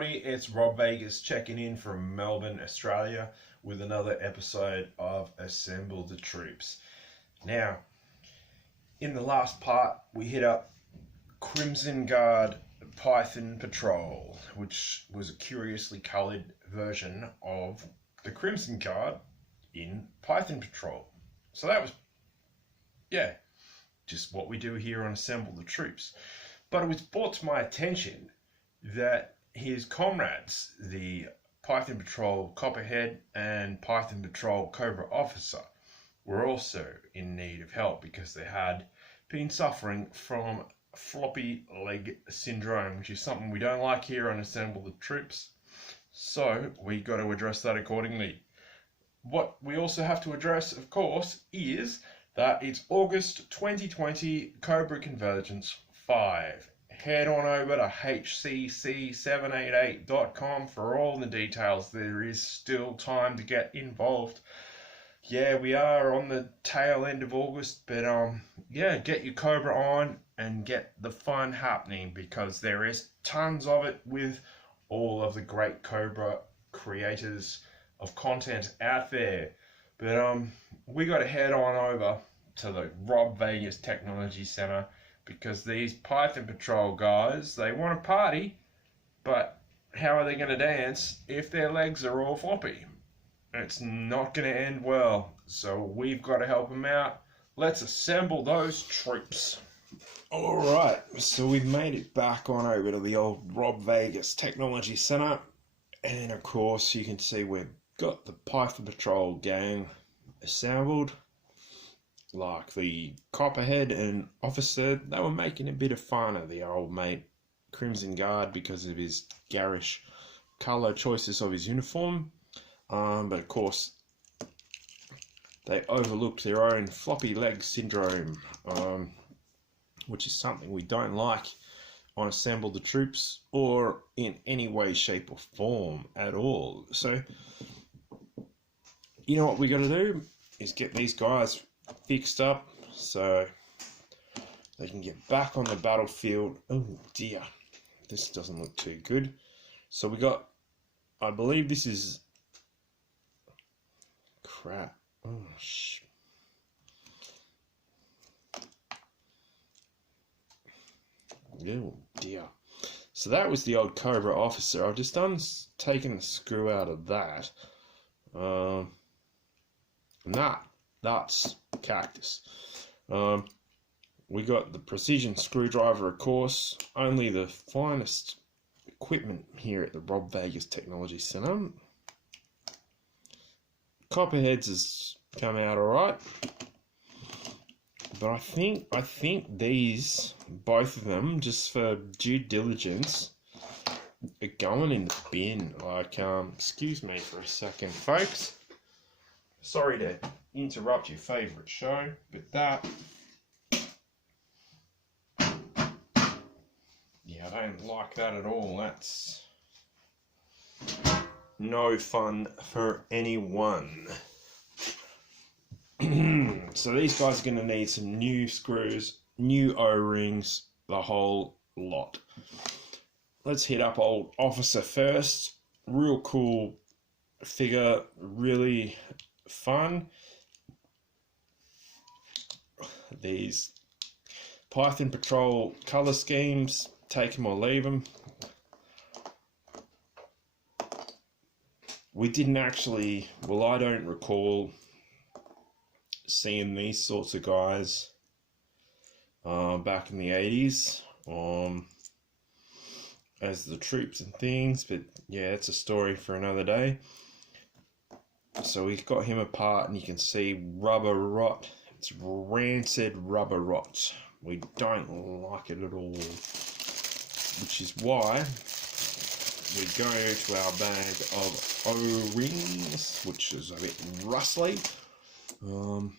everybody, it's Rob Vegas checking in from Melbourne, Australia with another episode of Assemble the Troops. Now, in the last part, we hit up Crimson Guard Python Patrol, which was a curiously coloured version of the Crimson Guard in Python Patrol. So that was, just what we do here on Assemble the Troops. But it was brought to my attention that his comrades, the Python Patrol Copperhead and Python Patrol Cobra officer, were also in need of help because they had been suffering from floppy leg syndrome, which is something we don't like here on Assemble the Troops. So we got to address that accordingly. What we also have to address, of course, is that it's August 2020 Cobra Convergence 5. Head on over to hcc788.com for all the details. There is still time to get involved. Yeah, we are on the tail end of August, but get your Cobra on and get the fun happening, because there is tons of it with all of the great Cobra creators of content out there. But we got to head on over to the Rob Vegas Technology Center, because these Python Patrol guys, they want to party, but how are they going to dance if their legs are all floppy? It's not going to end well, so we've got to help them out. Let's assemble those troops. Alright, so we've made it back on over to the old Rob Vegas Technology Center, and of course you can see we've got the Python Patrol gang assembled. Like the Copperhead and officer, they were making a bit of fun of the old mate Crimson Guard because of his garish colour choices of his uniform. But of course, they overlooked their own floppy leg syndrome, which is something we don't like on Assemble the Troops or in any way, shape or form at all. So, you know what we got to do is get these guys fixed up so they can get back on the battlefield. Oh dear, this doesn't look too good. So we got, I believe this is crap. Oh dear. So that was the old Cobra officer. I've just taken the screw out of that. And that's Cactus. We got the precision screwdriver, of course. Only the finest equipment here at the Rob Vegas Technology Center. Copperheads has come out alright, but I think these, both of them, just for due diligence, are going in the bin. Like, excuse me for a second, folks. Sorry to interrupt your favourite show, but that, I don't like that at all. That's no fun for anyone. So these guys are going to need some new screws, new O-rings, the whole lot. Let's hit up old officer first. Real cool figure, really fun. These Python Patrol colour schemes, take them or leave them. We didn't actually, well, I don't recall seeing these sorts of guys back in the 80s as the troops and things, but yeah, it's a story for another day. So we've got him apart, and you can see rubber rot. It's rancid rubber rot. We don't like it at all, which is why we go to our bag of O-rings, which is a bit rustly, and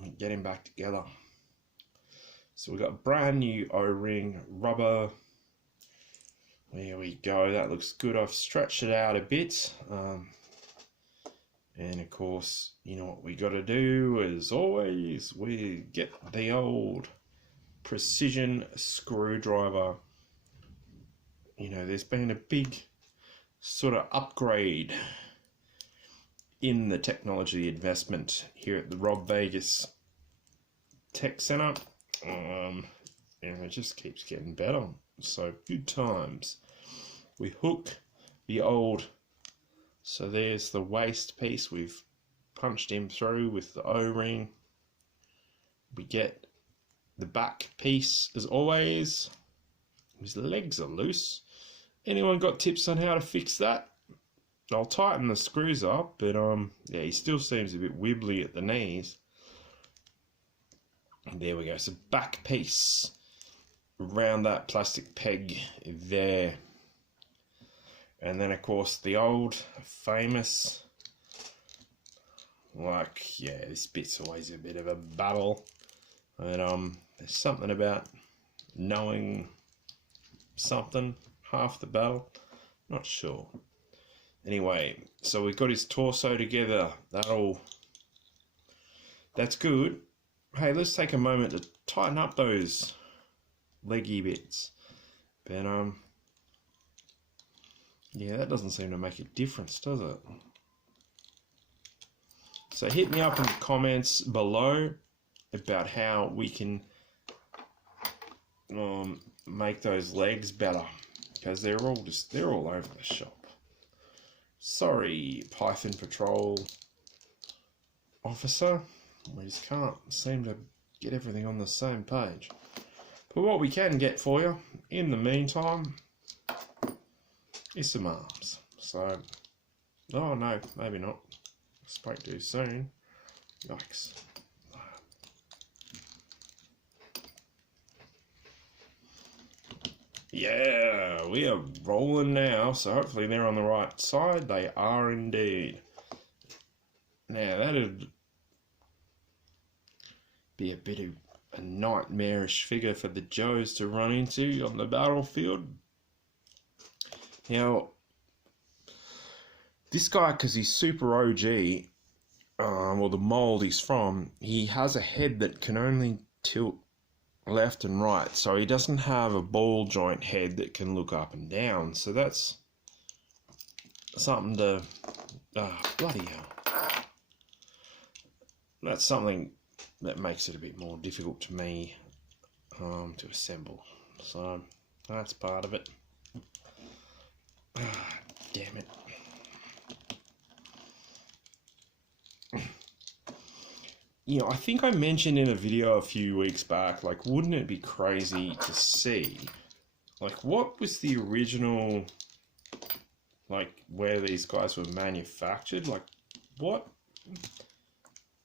we get him back together. So we got brand new O-ring rubber. There we go, that looks good. I've stretched it out a bit, and of course, you know what we got to do as always, we get the old precision screwdriver. You know, there's been a big sort of upgrade in the technology investment here at the Rob Vegas Tech Center. And it just keeps getting better. So good times. We hook the old, so there's the waste piece we've punched him through with the O-ring. We get the back piece as always. His legs are loose. Anyone got tips on how to fix that? I'll tighten the screws up, but yeah, he still seems a bit wibbly at the knees. And there we go. So back piece around that plastic peg there. And then of course the old famous, like, yeah, this bit's always a bit of a battle. But there's something about knowing something half the battle. Not sure. Anyway, so we've got his torso together. That's good. Hey, let's take a moment to tighten up those leggy bits. But yeah, that doesn't seem to make a difference, does it? So hit me up in the comments below about how we can make those legs better, because they're all over the shop. Sorry, Python Patrol officer, we just can't seem to get everything on the same page. But what we can get for you in the meantime is some arms. So, oh no, maybe not. Spoke too soon. Yikes. Yeah, we are rolling now, so hopefully they're on the right side. They are indeed. Now, that'd be a bit of a nightmarish figure for the Joes to run into on the battlefield. Now, this guy, because he's super OG, well, the mold he's from, he has a head that can only tilt left and right, so he doesn't have a ball joint head that can look up and down. So that's something to bloody hell, that's something that makes it a bit more difficult to me to assemble. So that's part of it. Damn it. You know, I think I mentioned in a video a few weeks back, like, wouldn't it be crazy to see, like, what was the original, like, where these guys were manufactured? Like, what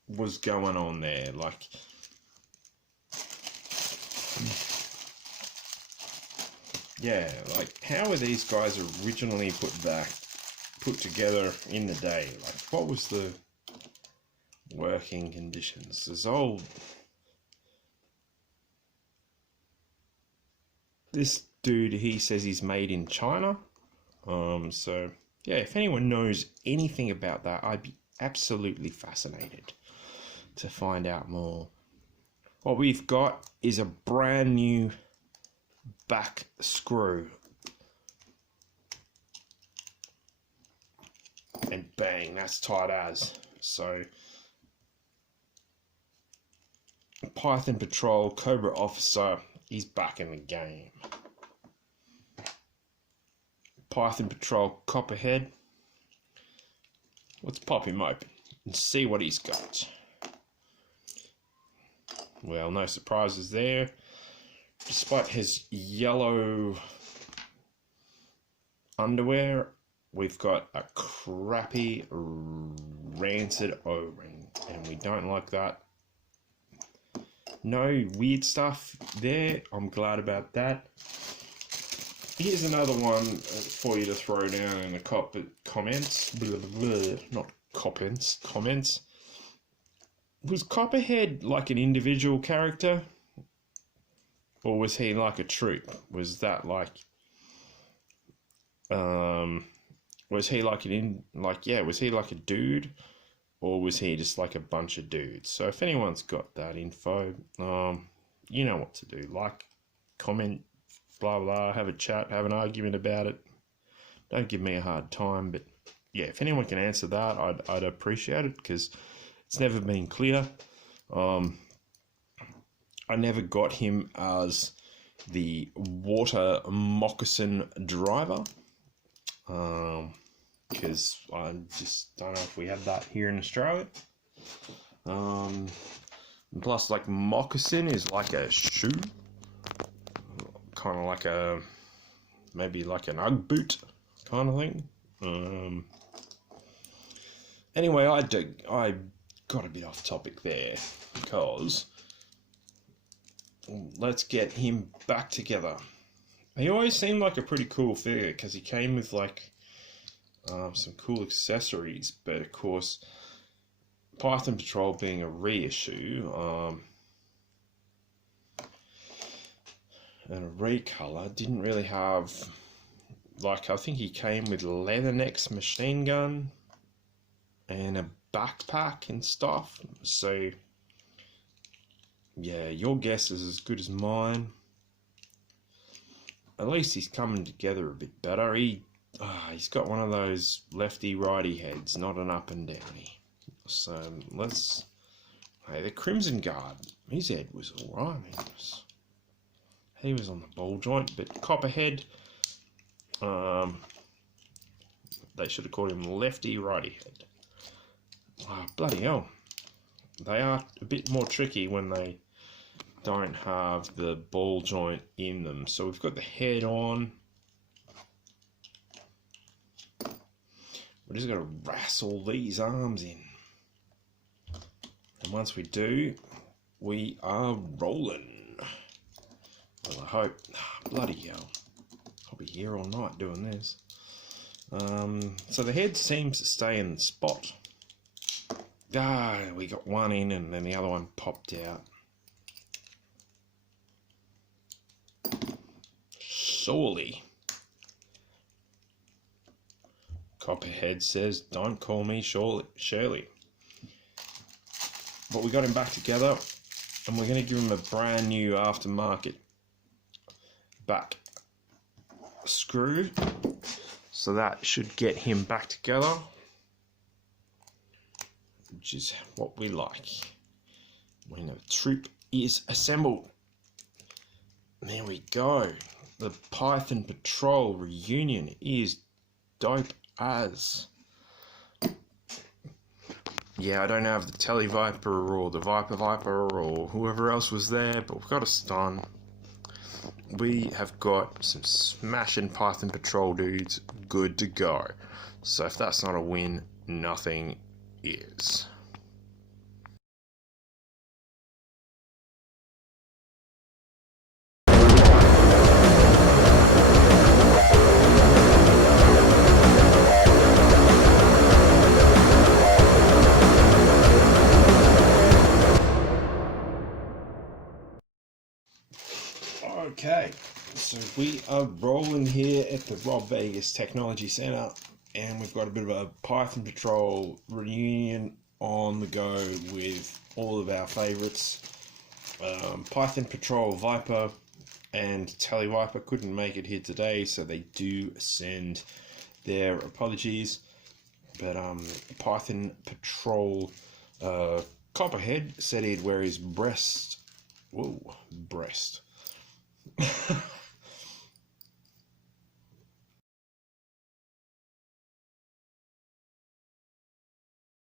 was going on there? Like, yeah, like, how were these guys originally put together in the day? Like, what was the working conditions? This dude, he says he's made in China. So yeah, if anyone knows anything about that, I'd be absolutely fascinated to find out more. What we've got is a brand new back screw. And bang, that's tight as. So Python Patrol Cobra officer, he's back in the game. Python Patrol Copperhead, let's pop him open and see what he's got. Well, no surprises there. Despite his yellow underwear, we've got a crappy, rancid O-ring, and we don't like that. No weird stuff there. I'm glad about that. Here's another one for you to throw down in the comments. Blah, blah, blah. Not comments. Was Copperhead like an individual character? Or was he like a troop? Was that like... was he like was he like a dude? Or was he just like a bunch of dudes? So if anyone's got that info, you know what to do. Like, comment, blah, blah, have a chat, have an argument about it. don't give me a hard time. But yeah, if anyone can answer that, I'd appreciate it, because it's never been clear. I never got him as the water moccasin driver, because I just don't know if we have that here in Australia. Plus, like, moccasin is like a shoe, kind of like maybe like an Ugg boot kind of thing. Anyway, I got a bit off topic there, because let's get him back together. He always seemed like a pretty cool figure, because he came with like some cool accessories, but of course, Python Patrol being a reissue and a recolor, didn't really have, like, I think he came with Leathernecks machine gun and a backpack and stuff. So yeah, your guess is as good as mine. At least he's coming together a bit better. He's got one of those lefty righty heads, not an up and downy. So hey, the Crimson Guard, his head was alright. He was on the ball joint, but Copperhead, they should have called him lefty righty head. Oh, bloody hell. They are a bit more tricky when they don't have the ball joint in them. So we've got the head on. We're just going to wrestle these arms in. And once we do, we are rolling. Well, I hope. Bloody hell. I'll be here all night doing this. So the head seems to stay in the spot. We got one in and then the other one popped out. Sorely. Copperhead says, "Don't call me Shirley." But we got him back together, and we're going to give him a brand new aftermarket back screw. So that should get him back together, which is what we like when a troop is assembled. There we go. The Python Patrol reunion is dope as. Yeah, I don't have the Tele Viper or the Viper or whoever else was there, but we've got a stun. We have got some smashing Python Patrol dudes good to go. So if that's not a win, nothing is. Okay, so we are rolling here at the Rob Vegas Technology Center, and we've got a bit of a Python Patrol reunion on the go with all of our favourites. Python Patrol Viper and Tele Viper couldn't make it here today, so they do send their apologies. But Python Patrol Copperhead said he'd wear his breast.